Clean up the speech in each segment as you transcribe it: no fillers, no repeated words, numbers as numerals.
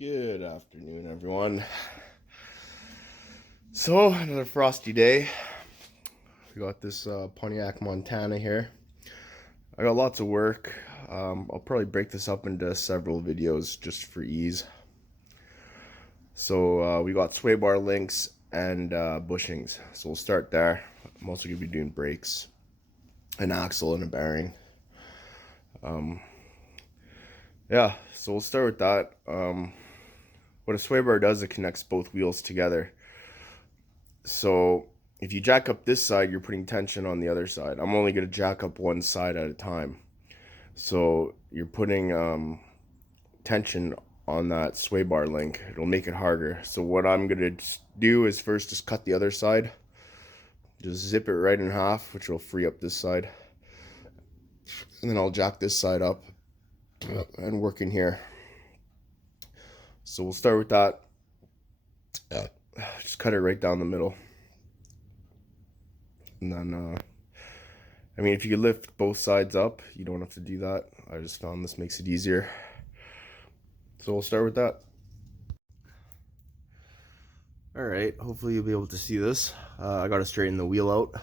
Good afternoon, everyone. So, another frosty day. We got this Pontiac Montana here. I got lots of work. I'll probably break this up into several videos just for ease. So, we got sway bar links and bushings. So, we'll start there. I'm also going to be doing brakes, an axle, and a bearing. Yeah, so we'll start with that. What a sway bar does, it connects both wheels together. So if you jack up this side, you're putting tension on the other side. I'm only going to jack up one side at a time. So you're putting tension on that sway bar link. It'll make it harder. So what I'm going to do is first just cut the other side. Just zip it right in half, which will free up this side. And then I'll jack this side up and work in here. So we'll start with that. Just cut it right down the middle. And then, I mean, if you could lift both sides up, you don't have to do that. I just found this makes it easier. So we'll start with that. Alright, hopefully you'll be able to see this. I got to straighten the wheel out.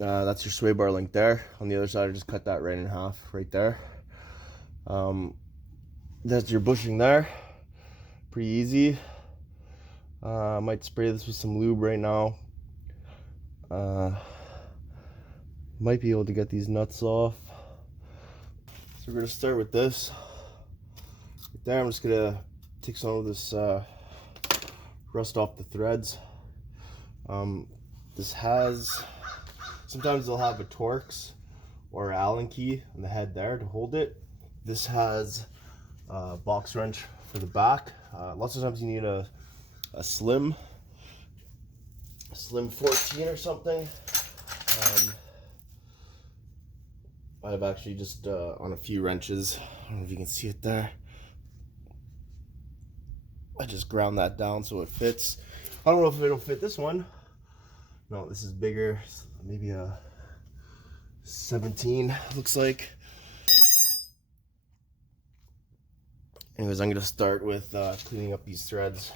That's your sway bar link there. On the other side, I just cut that right in half, right there. That's your bushing there. Pretty easy. I might spray this with some lube right now. Might be able to get these nuts off. So we're gonna start with this. Right there, I'm just gonna take some of this rust off the threads. This has, sometimes they'll have a Torx or Allen key on the head there to hold it. This has a box wrench for the back. Lots of times you need a slim 14 or something. I've actually just on a few wrenches, I don't know if you can see it there, I just ground that down so it fits. I don't know if it'll fit this one. No, this is bigger, maybe a 17 looks like. Anyways, I'm gonna start with cleaning up these threads.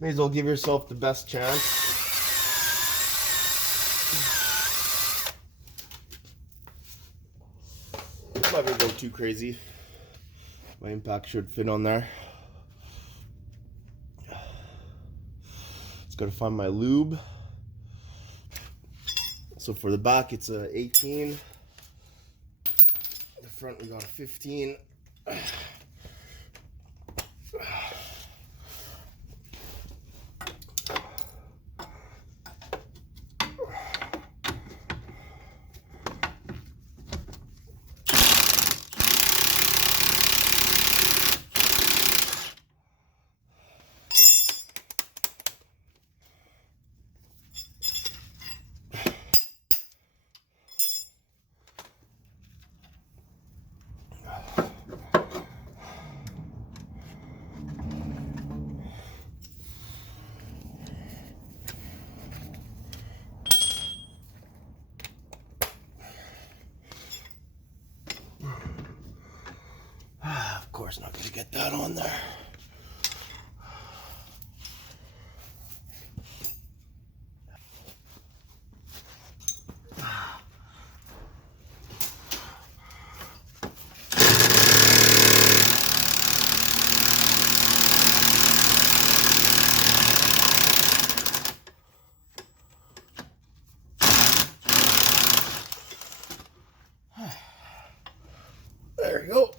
May as well give yourself the best chance. I'm not gonna go too crazy. My impact should fit on there. Just gotta find my lube. So for the back, it's a 18. The front, we got a 15. Of course, not gonna get that on there. There we go.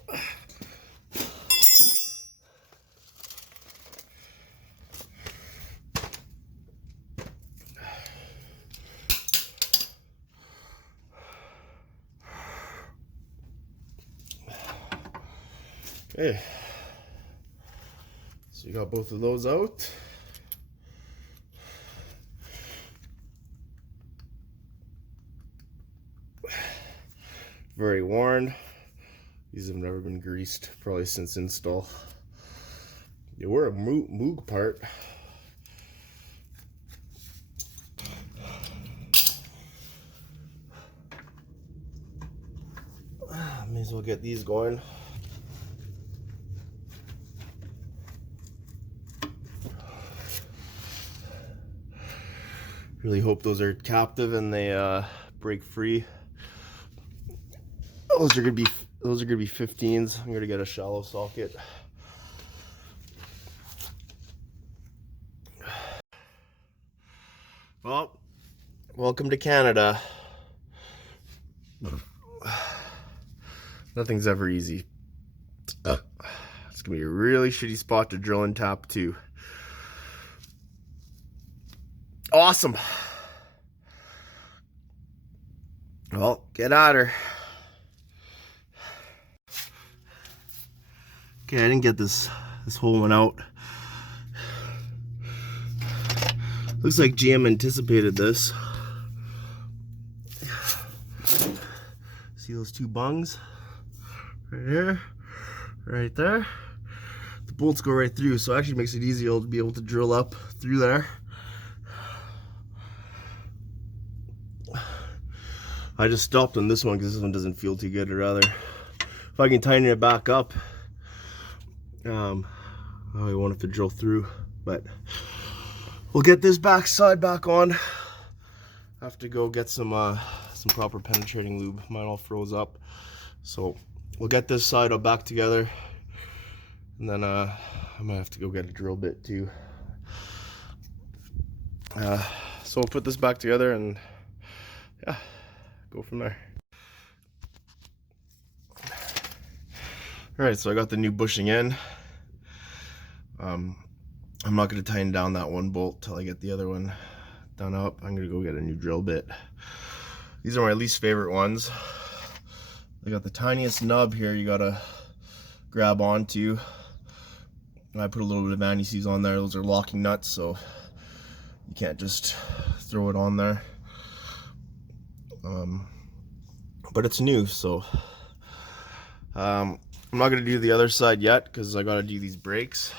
Okay, so you got both of those out. very worn. These have never been greased, probably since install. They were a Moog part. May as well get these going. Really hope those are captive and they break free. Those are gonna be 15s. I'm gonna get a shallow socket. Well, welcome to Canada. Nothing's ever easy. It's gonna be a really shitty spot to drill and tap to. Awesome. Well, get at her. Okay, I didn't get this whole one out. Looks like GM anticipated this. See those two bungs? Right here, right there. The bolts go right through, so it actually makes it easier to be able to drill up through there. I just stopped on this one because this one doesn't feel too good. I'd rather, if I can tighten it back up, I want it to drill through, but we'll get this back side back on. I have to go get some proper penetrating lube. Mine all froze up, so we'll get this side up back together, and then I might have to go get a drill bit too. So we'll put this back together and yeah, go from there. All right, so I got the new bushing in. I'm not going to tighten down that one bolt till I get the other one done up. I'm going to go get a new drill bit. These are my least favorite ones. They got the tiniest nub here you got to grab onto. And I put a little bit of anti-seize on there. Those are locking nuts, so you can't just throw it on there. But it's new, so I'm not going to do the other side yet because I got to do these brakes.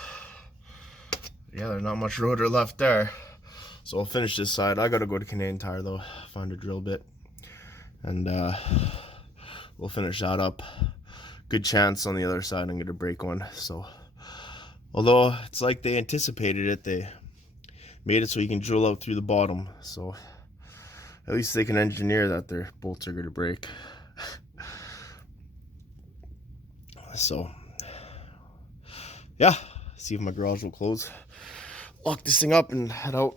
Yeah, there's not much rotor left there, so I'll finish this side. I got to go to Canadian Tire though, find a drill bit, and we'll finish that up. Good chance on the other side I'm going to break one. So although it's like they anticipated it, they made it so you can drill out through the bottom, so at least they can engineer that their bolts are going to break. So yeah, see if my garage will close. Lock this thing up and head out.